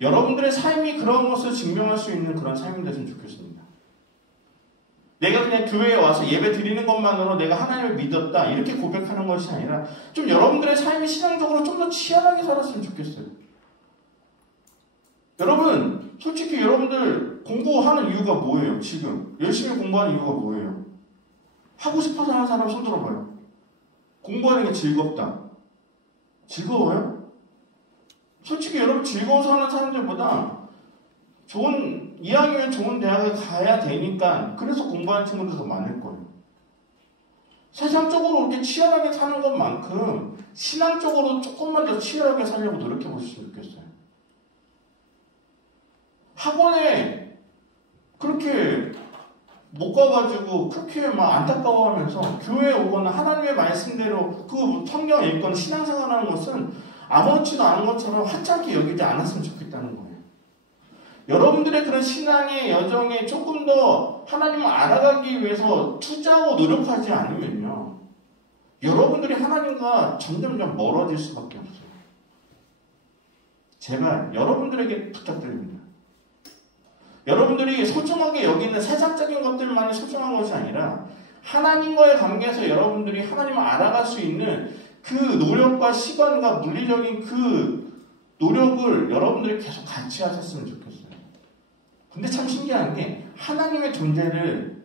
여러분들의 삶이 그런 것을 증명할 수 있는 그런 삶이 됐으면 좋겠습니다. 내가 그냥 교회에 와서 예배 드리는 것만으로 내가 하나님을 믿었다 이렇게 고백하는 것이 아니라 좀 여러분들의 삶이 신앙적으로 좀 더 치열하게 살았으면 좋겠어요. 여러분, 솔직히 여러분들 공부하는 이유가 뭐예요? 지금 열심히 공부하는 이유가 뭐예요? 하고 싶어서 하는 사람 손 들어봐요. 공부하는 게 즐겁다. 즐거워요? 솔직히 여러분 즐거워서 하는 사람들보다 좋은, 이왕이면 좋은 대학에 가야 되니까 그래서 공부하는 친구들 더 많을 거예요. 세상적으로 이렇게 치열하게 사는 것만큼 신앙적으로 조금만 더 치열하게 살려고 노력해 보셨으면 좋겠어요. 학원에 그렇게 못 가가지고 그렇게 막 안타까워하면서 교회에 오거나 하나님의 말씀대로 그 성경 읽거나 신앙생활하는 것은 아무렇지도 않은 것처럼 하찮게 여기지 않았으면 좋겠다는 거예요. 여러분들의 그런 신앙의 여정에 조금 더 하나님을 알아가기 위해서 투자하고 노력하지 않으면요, 여러분들이 하나님과 점점점 멀어질 수밖에 없어요. 제발 여러분들에게 부탁드립니다. 여러분들이 소중하게 여기는 세상적인 것들만이 소중한 것이 아니라 하나님과의 관계에서 여러분들이 하나님을 알아갈 수 있는 그 노력과 시간과 물리적인 그 노력을 여러분들이 계속 같이 하셨으면 좋겠어요. 근데 참 신기한 게 하나님의 존재를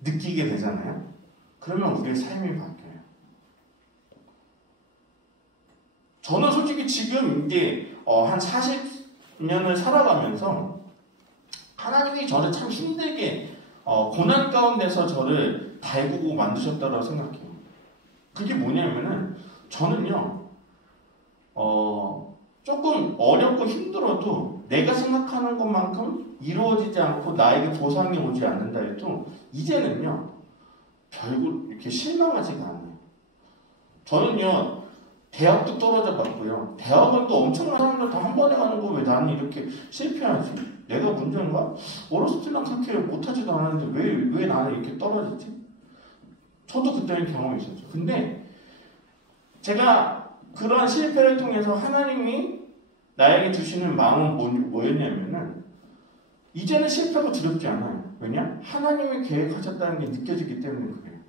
느끼게 되잖아요. 그러면 우리의 삶이 바뀌어요. 저는 솔직히 지금 이제 한 40년을 살아가면서 하나님이 저를 참 힘들게 고난 가운데서 저를 달구고 만드셨다고 생각해요. 그게 뭐냐면은 저는요 조금 어렵고 힘들어도 내가 생각하는 것만큼 이루어지지 않고 나에게 보상이 오지 않는다 해도 이제는요 결국 이렇게 실망하지가 않아요. 저는요 대학도 떨어져 봤고요. 대학은 또 엄청난 사람들 다 한 번에 가는 거 왜 나는 이렇게 실패하지? 내가 문제인가? 어렸을 때는 그렇게 못하지도 않았는데 왜 나는 이렇게 떨어지지? 저도 그때는 경험이 있었죠. 근데 제가 그런 실패를 통해서 하나님이 나에게 주시는 마음은 뭐였냐면은 이제는 실패가 두렵지 않아요. 왜냐? 하나님이 계획하셨다는 게 느껴지기 때문에 그래요.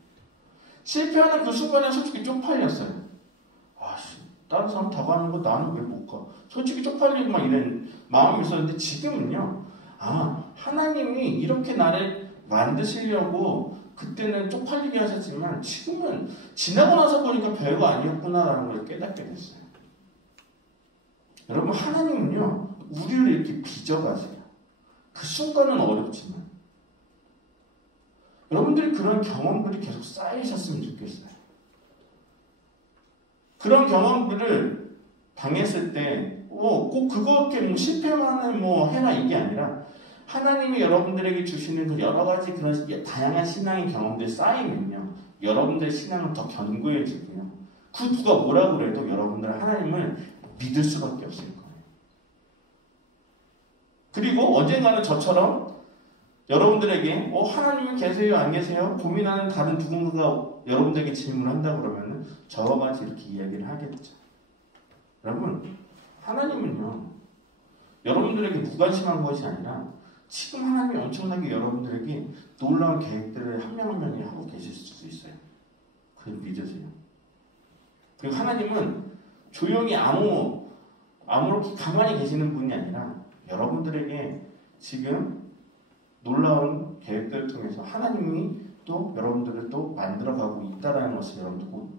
실패하는 그 순간에 솔직히 쪽팔렸어요. 다른 사람 다 가는 거 나는 왜 못 가? 솔직히 쪽팔리고 막 이런 마음이 있었는데 지금은요, 하나님이 이렇게 나를 만드시려고 그때는 쪽팔리게 하셨지만 지금은 지나고 나서 보니까 별거 아니었구나라는 걸 깨닫게 됐어요. 여러분, 하나님은요, 우리를 이렇게 빚어가세요. 그 순간은 어렵지만 여러분들이 그런 경험들이 계속 쌓이셨으면 좋겠어요. 그런 경험들을 당했을 때, 꼭 그렇게 실패만을 해라 이게 아니라, 하나님이 여러분들에게 주시는 그 여러 가지 그런 다양한 신앙의 경험들이 쌓이면요, 여러분들의 신앙은 더 견고해지고요. 그 누가 뭐라고 그래도 여러분들은 하나님을 믿을 수밖에 없을 거예요. 그리고 언젠가는 저처럼 여러분들에게 하나님이 계세요 안 계세요? 고민하는 다른 누군가가 여러분들에게 질문을 한다 그러면 저와 같이 이렇게 이야기를 하겠죠. 여러분, 하나님은요 여러분들에게 무관심한 것이 아니라 지금 하나님이 엄청나게 여러분들에게 놀라운 계획들을 한 명 한 명이 하고 계실 수도 있어요. 그걸 믿으세요. 그리고 하나님은 조용히 아무렇게 가만히 계시는 분이 아니라 여러분들에게 지금 놀라운 계획들을 통해서 하나님이 또 여러분들을 또 만들어가고 있다는 것을 여러분들 꼭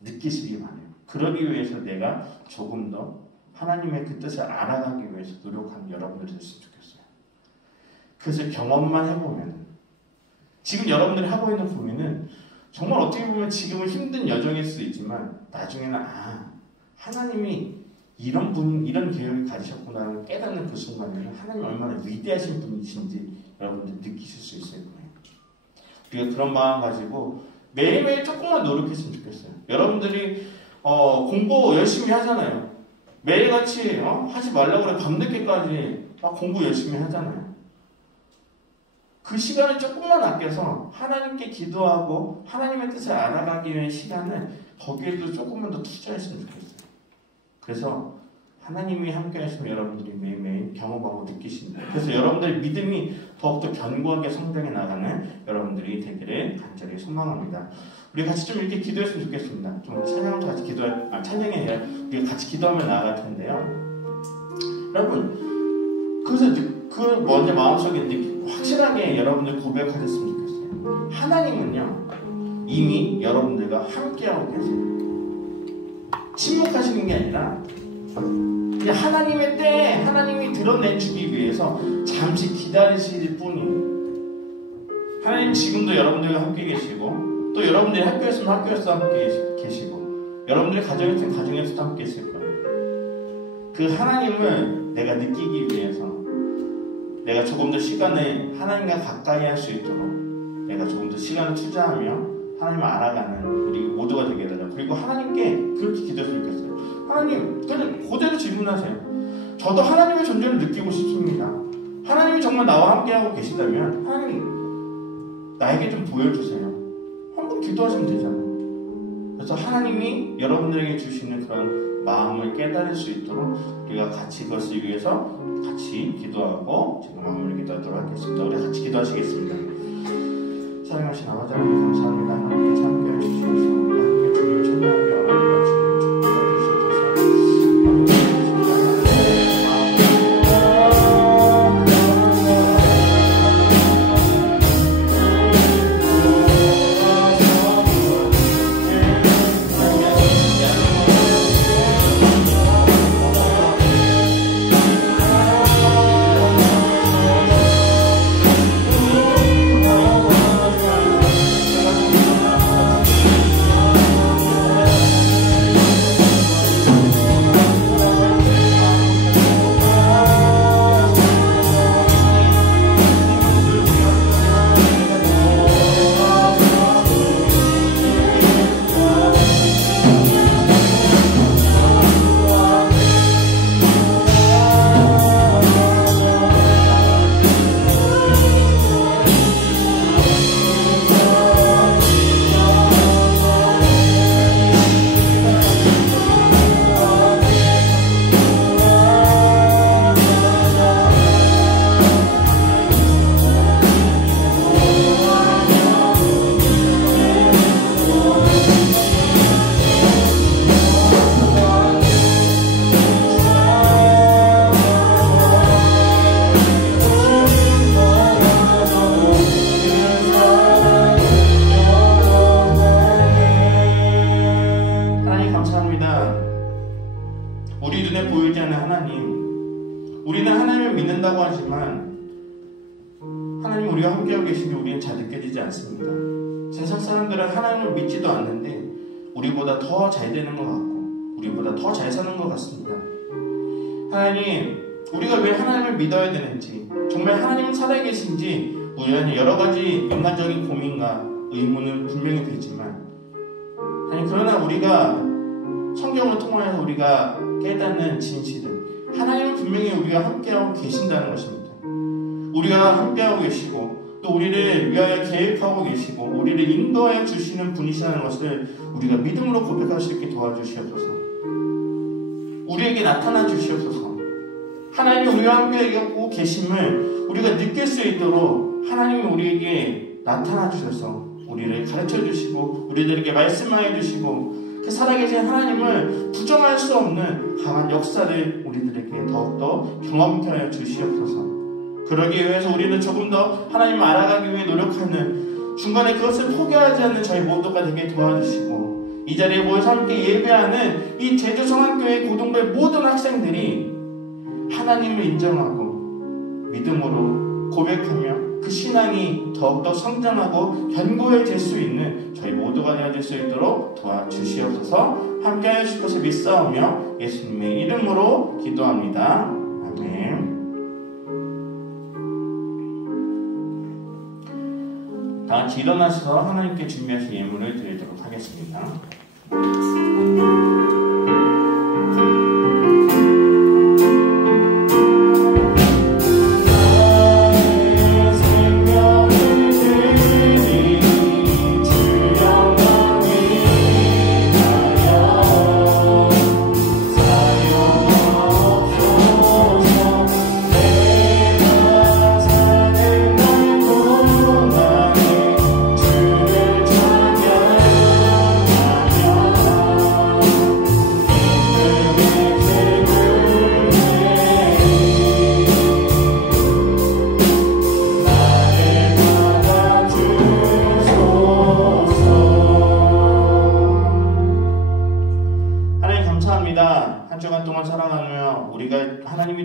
느끼시기 바라요. 그러기 위해서 내가 조금 더 하나님의 그 뜻을 알아가기 위해서 노력하는 여러분들이 됐으면 좋겠어요. 그래서 경험만 해보면 지금 여러분들이 하고 있는 고민은 정말 어떻게 보면 지금은 힘든 여정일 수 있지만 나중에는 하나님이 이런 계획을 가지셨구나라는 걸 깨닫는 그 순간에는 하나님이 얼마나 위대하신 분이신지 여러분들 느끼실 수 있을 거예요. 우리가 그런 마음 가지고 매일매일 조금만 노력했으면 좋겠어요. 여러분들이 공부 열심히 하잖아요. 매일같이 하지 말라고 그래 밤늦게까지 공부 열심히 하잖아요. 그 시간을 조금만 아껴서 하나님께 기도하고 하나님의 뜻을 알아가기 위한 시간을 거기에도 조금만 더 투자했으면 좋겠어요. 그래서 하나님이 함께 하시면 여러분들이 매일매일 경험하고 느끼십니다. 그래서 여러분들의 믿음이 더욱더 견고하게 성장해 나가는 여러분들이 되기를 간절히 소망합니다. 우리 같이 좀 이렇게 기도했으면 좋겠습니다. 좀 찬양도 같이 찬양이 아니라 우리가 같이 기도하면 나아갈 텐데요. 여러분, 그래서 그 먼저 마음속에 확실하게 여러분들 고백하셨으면 좋겠어요. 하나님은요 이미 여러분들과 함께하고 계세요. 침묵하시는 게 아니라 그냥 이제 하나님의 때에 하나님이 드러내주기 위해서 잠시 기다리실 뿐이에요. 하나님 지금도 여러분들과 함께 계시고, 또 여러분들이 학교였으면 학교에서 함께 계시고, 여러분들이 가정이었으면 가정에서도 함께 있을 거예요. 그 하나님을 내가 느끼기 위해서 내가 조금 더 시간을 하나님과 가까이 할 수 있도록 내가 조금 더 시간을 투자하며 하나님을 알아가는 우리 모두가 되게 해달라고. 그리고 하나님께 그렇게 기도했으면 좋겠어요. 하나님, 그냥 그대로 질문하세요. 저도 하나님의 존재를 느끼고 싶습니다. 하나님이 정말 나와 함께하고 계시다면 하나님 나에게 좀 보여주세요. 한번 기도하시면 되잖아요. 그래서 하나님이 여러분들에게 주시는 그런 마음을 깨달을 수 있도록 우리가 같이 그것을 위해서 같이 기도하고 지금 마무리 기도하도록 하겠습니다. 우리 같이 기도하시겠습니다. 사랑하신 아버지 하나님 감사합니다. 하나님께 참여해 주시옵소서. 우리 함께 주님 찬양하며 어려움과 주님 축복해 주시옵소서. 세상 사람들은 하나님을 믿지도 않는데 우리보다 더 잘 되는 것 같고 우리보다 더 잘 사는 것 같습니다. 하나님, 우리가 왜 하나님을 믿어야 되는지, 정말 하나님은 살아계신지 우리는 여러 가지 인간적인 고민과 의문은 분명히 되지만, 아니 그러나 우리가 성경을 통하여서 우리가 깨닫는 진실은 하나님은 분명히 우리가 함께하고 계신다는 것입니다. 우리가 함께하고 계시고 또 우리를 위하여 계획하고 계시고 우리를 인도하여 주시는 분이시라는 것을 우리가 믿음으로 고백할 수 있게 도와주시옵소서. 우리에게 나타나 주시옵소서. 하나님이 우리와 함께하고 계심을 우리가 느낄 수 있도록 하나님이 우리에게 나타나 주셔서 우리를 가르쳐 주시고 우리들에게 말씀하여 주시고 그 살아계신 하나님을 부정할 수 없는 강한 역사를 우리들에게 더욱더 경험케 하여 주시옵소서. 그러기 위해서 우리는 조금 더 하나님을 알아가기 위해 노력하는, 중간에 그것을 포기하지 않는 저희 모두가 되게 도와주시고, 이 자리에 모여서 함께 예배하는 이 제주성안교회 고등부의 모든 학생들이 하나님을 인정하고 믿음으로 고백하며 그 신앙이 더욱더 성장하고 견고해질 수 있는 저희 모두가 되어질 수 있도록 도와주시옵소서. 함께하여 주실 것을 믿사오며 예수님의 이름으로 기도합니다. 아멘. 다 같이 일어나셔서 하나님께 준비하신 예물을 드리도록 하겠습니다.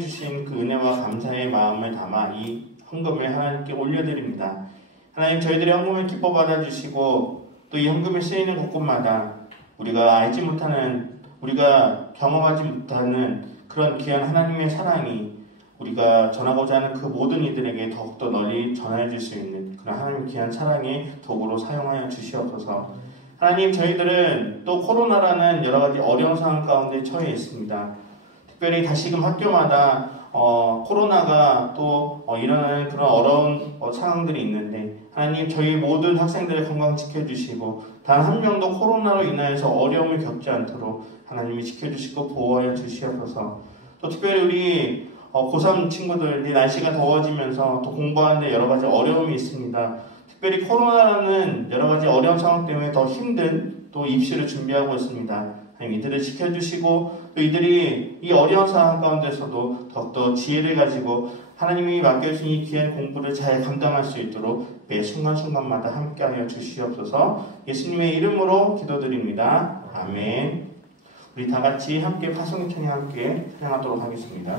주신 그 은혜와 감사의 마음을 담아 이 헌금을 하나님께 올려드립니다. 하나님, 저희들의 헌금을 기뻐 받아주시고 또 이 헌금이 쓰이는 곳곳마다 우리가 알지 못하는, 우리가 경험하지 못하는 그런 귀한 하나님의 사랑이 우리가 전하고자 하는 그 모든 이들에게 더욱더 널리 전해줄 수 있는 그런 하나님의 귀한 사랑의 도구로 사용하여 주시옵소서. 하나님, 저희들은 또 코로나라는 여러 가지 어려운 상황 가운데 처해 있습니다. 특별히 다시금 학교마다 코로나가 또 일어나는 그런 어려운 상황들이 있는데, 하나님, 저희 모든 학생들의 건강 지켜주시고 단 한 명도 코로나로 인하여서 어려움을 겪지 않도록 하나님이 지켜주시고 보호하여 주시옵소서. 또 특별히 우리 고3 친구들, 날씨가 더워지면서 또 공부하는데 여러 가지 어려움이 있습니다. 특별히 코로나라는 여러 가지 어려운 상황 때문에 더 힘든 또 입시를 준비하고 있습니다. 하나님, 이들을 지켜주시고 또 이들이 이 어려운 상황 가운데서도 더욱더 지혜를 가지고 하나님이 맡겨주신 이 귀한 공부를 잘 감당할 수 있도록 매 순간순간마다 함께하여 주시옵소서. 예수님의 이름으로 기도드립니다. 아멘. 우리 다 같이 함께 파송의 찬양 함께 찬양하도록 하겠습니다.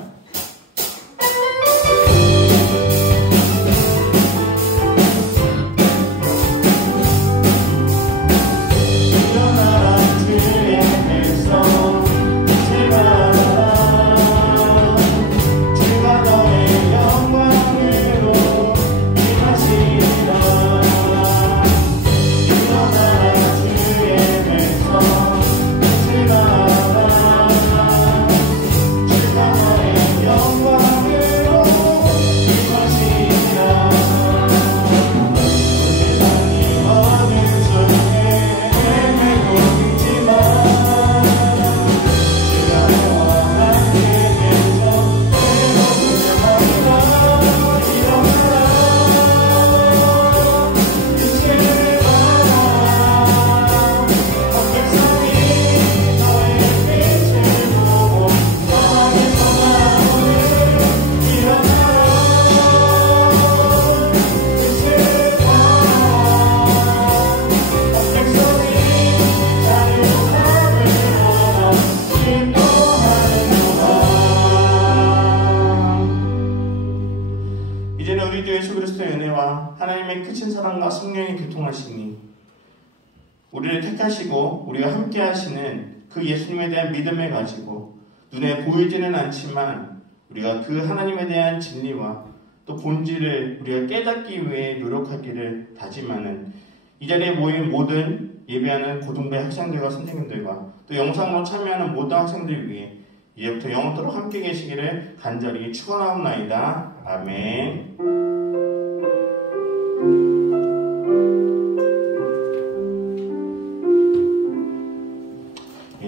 우리를 택하시고 우리가 함께 하시는 그 예수님에 대한 믿음을 가지고 눈에 보이지는 않지만 우리가 그 하나님에 대한 진리와 또 본질을 우리가 깨닫기 위해 노력하기를 다짐하는 이 자리에 모인 모든 예배하는 고등부 학생들과 선생님들과 또 영상으로 참여하는 모든 학생들 위해 이제부터 영원토록 함께 계시기를 간절히 축원하옵나이다. 아멘.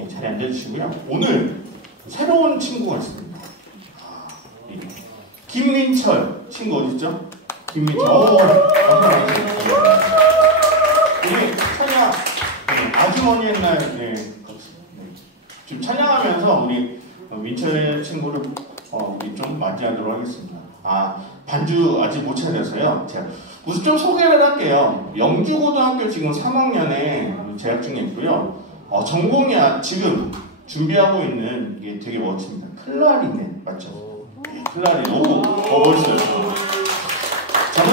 자리에 앉아주시고요. 오늘 새로운 친구가 있습니다. 김민철 친구 어딨죠? 김민철. 우리 찬양 아주 먼 옛날 좀 찬양하면서 우리 민철 친구를 우리 좀 맞이하도록 하겠습니다. 반주 아직 못 찾아서요. 제가 우선 좀 소개를 할게요. 영주고등학교 지금 3학년에 재학 중에 있고요. 전공이 지금 준비하고 있는 게 되게 멋집니다. 클라리넷 맞죠? 네, 클라리넷. 오, 멋있어요. 저는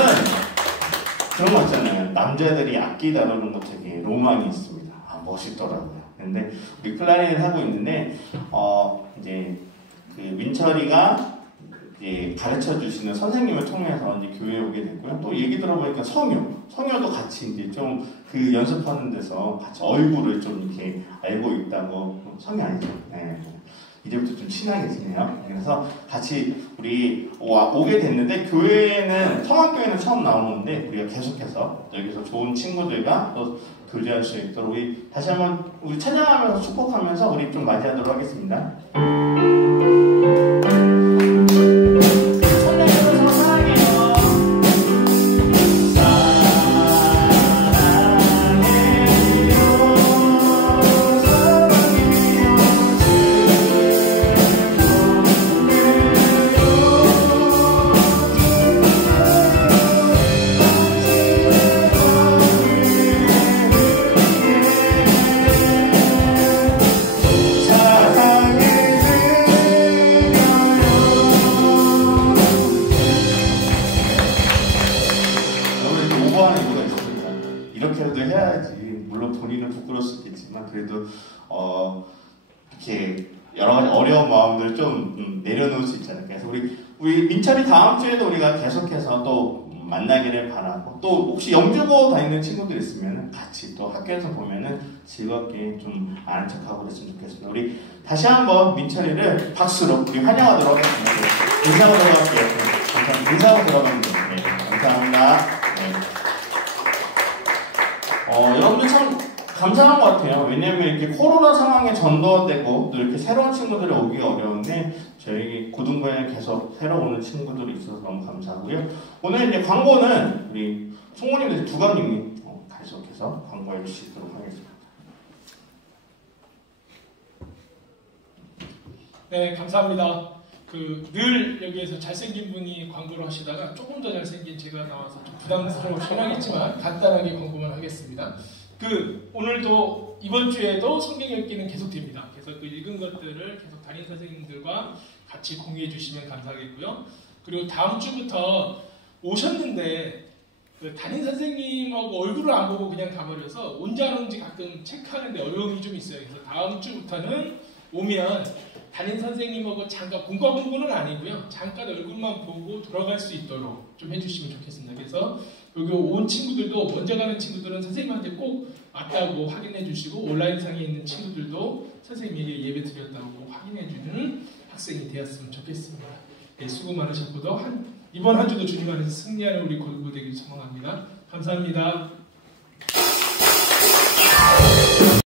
그런 거 있잖아요. 남자들이 악기 다루는 거 되게 로망이 있습니다. 멋있더라고요. 근데 우리 클라리넷 하고 있는데 이제 그 민철이가 이제 가르쳐 주시는 선생님을 통해서 이제 교회에 오게 됐고요. 또 얘기 들어보니까 성효도 같이 이제 좀 그 연습하는 데서 같이 얼굴을 좀 이렇게 알고 있다고. 성효 아니죠? 네. 이제부터 좀 친하게지네요. 그래서 같이 우리 오게 됐는데 교회는 성악교회는 처음 나오는데 우리가 계속해서 여기서 좋은 친구들과 또 교제할 수 있도록 우리 다시 한번 우리 찬양하면서 축복하면서 우리 좀 맞이하도록 하겠습니다. 사랑해 해야지. 물론 본인은 부끄러울 수 있겠지만 그래도 이렇게 여러 가지 어려운 마음들을 좀 내려놓을 수 있잖아요. 그래서 우리 민철이 다음 주에도 우리가 계속해서 또 만나기를 바라고, 또 혹시 영주고 다니는 친구들 있으면 같이 또 학교에서 보면은 즐겁게 좀 아는 척하고 그랬으면 좋겠습니다. 우리 다시 한번 민철이를 박수로 우리 환영하도록 하겠습니다. 인사하고 들어갈게요. 감사합니다. 인사하고 들어가면 돼요. 네, 감사합니다. 네. 여러분들 참 감사한 것 같아요. 왜냐면 이렇게 코로나 상황에 전도되고 또 이렇게 새로운 친구들이 오기가 어려운데 저희 고등부에 계속 새로 오는 친구들이 있어서 너무 감사하고요. 오늘 이제 광고는 우리 총무님, 두관님이 계속해서 광고해 주시도록 하겠습니다. 네, 감사합니다. 늘 여기에서 잘생긴 분이 광고를 하시다가 조금 더 잘생긴 제가 나와서 좀 부담스러우시긴 하겠지만 간단하게 광고만 하겠습니다. 오늘도 이번 주에도 성경 읽기는 계속됩니다. 그래서 읽은 것들을 계속 담임 선생님들과 같이 공유해 주시면 감사하겠고요. 그리고 다음 주부터 오셨는데 담임 선생님하고 얼굴을 안 보고 그냥 가버려서 온지 안 온지 가끔 체크하는데 어려움이 좀 있어요. 그래서 다음 주부터는 오면 담임 선생님하고 잠깐 공부는 아니고요. 잠깐 얼굴만 보고 돌아갈 수 있도록 좀 해주시면 좋겠습니다. 그래서 여기 온 친구들도, 먼저 가는 친구들은 선생님한테 꼭 왔다고 확인해 주시고, 온라인상에 있는 친구들도 선생님에게 예배 드렸다고 꼭 확인해 주는 학생이 되었으면 좋겠습니다. 네, 수고 많으셨고도 이번 한 주도 주님 안에서 승리하는 우리 고등부 되길 소망합니다. 감사합니다.